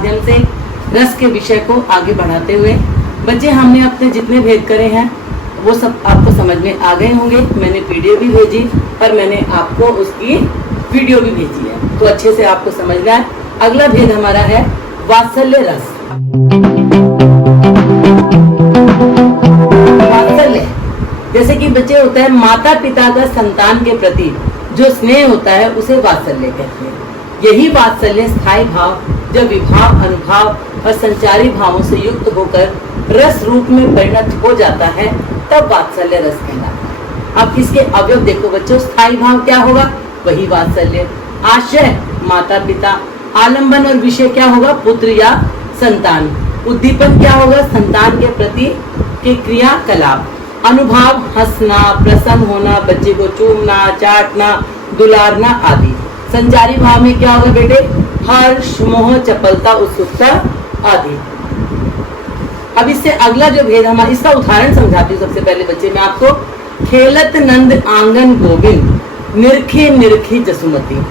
माध्यम से रस के विषय को आगे बढ़ाते हुए बच्चे हमने अपने जितने भेद करे हैं वो सब आपको समझ में आ गए होंगे। मैंने पीडीएफ भी भेजी और मैंने आपको उसकी वीडियो भी भेजी है, तो अच्छे से आपको समझना है। अगला भेद हमारा है वात्सल्य रस। वात्सल्य जैसे कि बच्चे होता है माता पिता का संतान के प्रति जो स्नेह होता है उसे वात्सल्य कहते हैं। यही वात्सल्य स्थायी भाव जब विभाव, अनुभाव और संचारी भावों से युक्त होकर रस रूप में परिणत हो जाता है तब वात्सल्य रस कहलाता है। अब इसके अवयव देखो बच्चों, स्थायी भाव क्या होगा, वही वात्सल्य। आश्रय माता पिता, आलंबन और विषय क्या होगा, पुत्र या संतान। उद्दीपन क्या होगा, संतान के प्रति के क्रियाकलाप। अनुभाव हंसना, प्रसन्न होना, बच्चे को चूमना, चाटना, दुलारना आदि। संचारी भाव में क्या होगा बेटे, हर्ष, मोह, चपलता, उत्सुकता आदि। अब इससे अगला जो भेद हमारा, इसका उदाहरण समझाती हूँ सबसे पहले बच्चे मैं आपको। खेलत नंद आंगन गोविंद, निरखे निरखी जसुमती,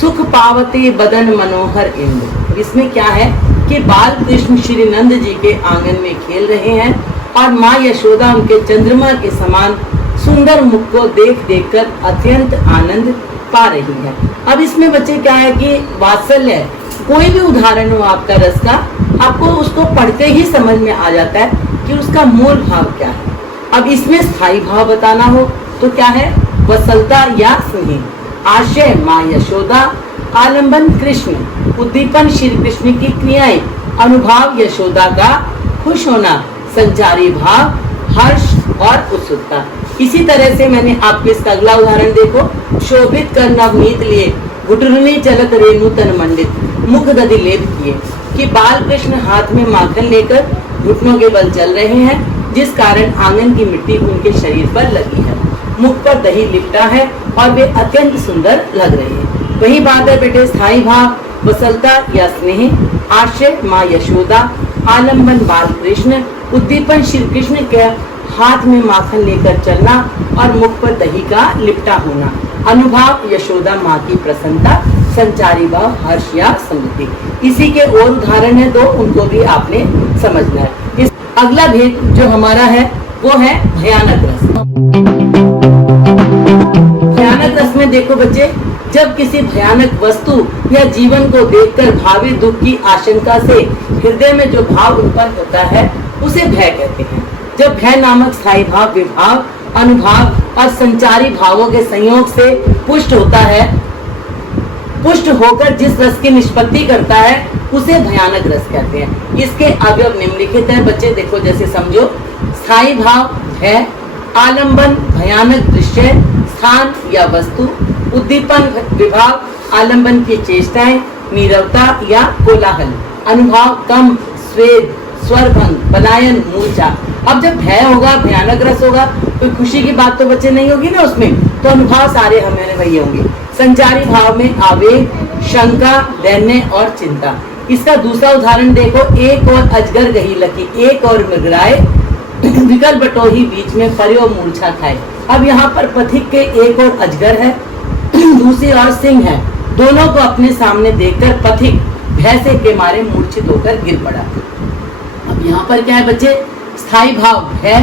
सुख पावती बदन मनोहर इंद्र। इसमें क्या है कि बाल कृष्ण श्री नंद जी के आंगन में खेल रहे हैं और माँ यशोदा उनके चंद्रमा के समान सुंदर मुख को देख देख कर अत्यंत आनंद पा रही है। अब इसमें बच्चे क्या है कि वात्सल्य, कोई भी उदाहरण हो आपका रस का, आपको उसको पढ़ते ही समझ में आ जाता है कि उसका मूल भाव क्या है। अब इसमें स्थायी भाव बताना हो तो क्या है, वत्सलता या स्नेह। आशय माँ यशोदा, आलंबन कृष्ण, उद्दीपन श्री कृष्ण की क्रियाएं, अनुभाव यशोदा का खुश होना, संचारी भाव हर्ष और उत्सुकता। इसी तरह से मैंने आपको इसका अगला उदाहरण देखो। शोभित कर नवनीत लिए, गुटरुनी चलत रेणु तन मंडित, मुख दधि लेप किए। कि बाल कृष्ण हाथ में माखन लेकर घुटनों के बल चल रहे हैं, जिस कारण आंगन की मिट्टी उनके शरीर पर लगी है, मुख पर दही लिपटा है और वे अत्यंत सुंदर लग रहे हैं। वही बात है बेटे, स्थायी भाव वत्सलता या स्नेह। आश्रय माँ यशोदा, आलंबन बाल कृष्ण, उद्दीपन श्री कृष्ण के हाथ में माखन लेकर चलना और मुख पर दही का लिपटा होना। अनुभाव यशोदा माँ की प्रसन्नता, संचारी भाव हर्ष या समृद्धि। इसी के और उदाहरण है दो, उनको भी आपने समझना है। इस अगला भेद जो हमारा है वो है भयानक रस। भयानक रस में देखो बच्चे, जब किसी भयानक वस्तु या जीवन को देखकर भावी दुख की आशंका से हृदय में जो भाव उत्पन्न होता है उसे भय कहते हैं। जब भय नामक स्थायी भाव विभाव, अनुभाव और संचारी भावों के संयोग से पुष्ट होता है, पुष्ट होकर जिस रस की निष्पत्ति करता है उसे भयानक रस कहते हैं। इसके अवयव निम्नलिखित है बच्चे, देखो जैसे समझो। स्थायी भाव है, आलंबन भयानक दृश्य, स्थान या वस्तु, उद्दीपन विभाव, आलंबन की चेष्टाएं, नीरवता या कोलाहल, अनुभाव कम, स्वेद, स्वरभंग, पलायन, मूर्छा। अब जब भय होगा, भयानक रस होगा, कोई खुशी की बात तो बच्चे नहीं होगी ना उसमें, तो अनुभाव सारे हमारे वही होंगे। संचारी भाव में आवेग, शंका, दैन्य और चिंता। इसका दूसरा उदाहरण देखो। एक और अजगर गही लकी, एक और मृगराय विकल बटोही, बीच में पर्यो मूर्छा खाए। अब यहाँ पर पथिक के एक और अजगर है, दूसरी ओर सिंह है। दोनों को अपने सामने देखकर पथिक भय से के मारे मूर्छित होकर गिर पड़ा। अब यहाँ पर क्या है बच्चे, स्थायी भाव है,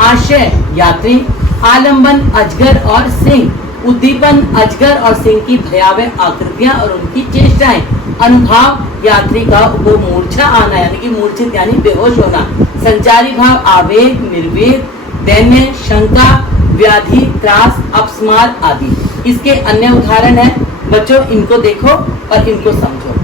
आशय यात्री, आलंबन अजगर और सिंह, उद्दीपन अजगर और सिंह की भयावह आकृतियां और उनकी चेष्टाएं, अनुभाव यात्री का वो मूर्छा आना यानी कि मूर्छित यानी बेहोश होना, संचारी भाव आवेग, निर्वेद, दैन्य, शंका, व्याधि, त्रास, अपस्मार आदि। इसके अन्य उदाहरण है बच्चों, इनको देखो और इनको समझो।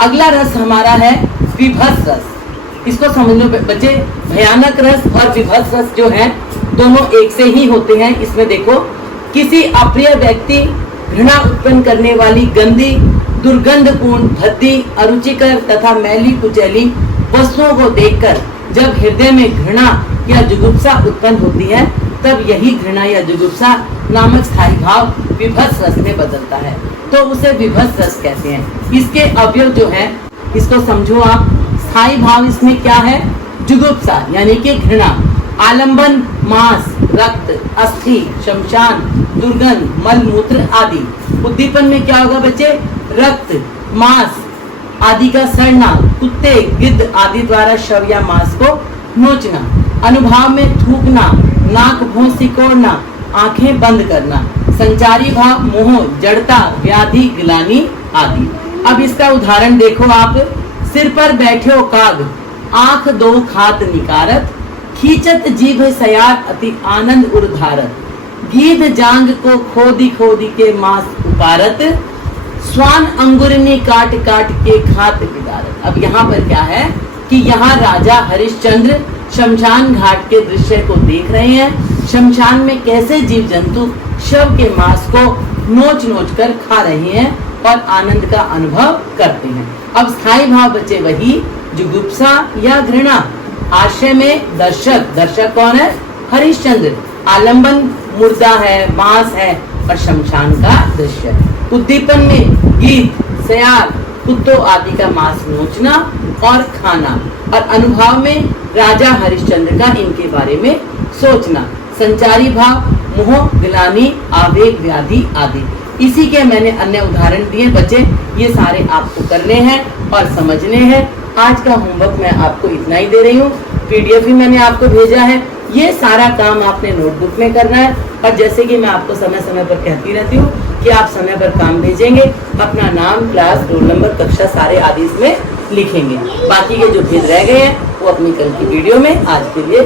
अगला रस हमारा है विभत्स रस। इसको समझ लो बच्चे, भयानक रस और विभत्स रस जो है दोनों एक से ही होते हैं। इसमें देखो, किसी अप्रिय व्यक्ति, घृणा उत्पन्न करने वाली गंदी, दुर्गंधपूर्ण, भद्दी, अरुचिकर तथा मैली कुचैली वस्तुओं को देखकर जब हृदय में घृणा या जुगुप्सा उत्पन्न होती है, तब यही घृणा या जुगुप्सा नामक स्थायी भाव विभत्स रस में बदलता है, तो उसे विभत्स रस कहते हैं। इसके अवयव जो है इसको समझो आप। स्थायी भाव इसमें क्या है, जुगुप्सा यानी कि घृणा, आलंबन मांस, रक्त, अस्थि, शमशान, दुर्गंध, मल मूत्र आदि। उद्दीपन में क्या होगा बच्चे, रक्त, मांस, आदि का सड़ना, कुत्ते गिद्ध आदि द्वारा शव या मांस को नोचना, अनुभाव में थूकना, नाक भौं सिकोड़ना, आंखें बंद करना, संचारी भाव मोह, जड़ता, व्याधि, गिलानी आदि। अब इसका उदाहरण देखो आप। सिर पर बैठे हो काग, आंख दो खात निकारत, खींचत जीभ सयार अति आनंद उर्धारत, गीध जांग को खोदी खोदी के मांस उपारत, स्वान अंगुरनी काट काट के खात बिदारत। अब यहाँ पर क्या है कि यहाँ राजा हरिश्चंद्र शमशान घाट के दृश्य को देख रहे हैं। शमशान में कैसे जीव जंतु शव के मांस को नोच नोच कर खा रहे हैं और आनंद का अनुभव करते हैं। अब स्थायी भाव बचे वही जुगुप्सा या घृणा। आश्रय में दर्शक, दर्शक कौन है? हरिश्चंद्र। आलंबन मुर्दा है, मांस है और शमशान का दृश्य। उद्दीपन में गीत, सयार, कुत्तों आदि का मांस नोचना और खाना, और अनुभाव में राजा हरिश्चंद्र का इनके बारे में सोचना। संचारी भाव मोह, गिलानी, आवेग, व्याधि आदि। इसी के मैंने अन्य उदाहरण दिए बच्चे, ये सारे आपको करने हैं और समझने हैं। आज का होमवर्क मैं आपको इतना ही दे रही हूँ। पीडीएफ भी मैंने आपको भेजा है। ये सारा काम आपने नोटबुक में करना है, और जैसे कि मैं आपको समय समय पर कहती रहती हूँ कि आप समय पर काम भेजेंगे, अपना नाम, क्लास, रोल नंबर, कक्षा सारे आदि इसमें लिखेंगे। बाकी के जो भेद रह गए हैं वो अपनी कल की वीडियो में। आज के लिए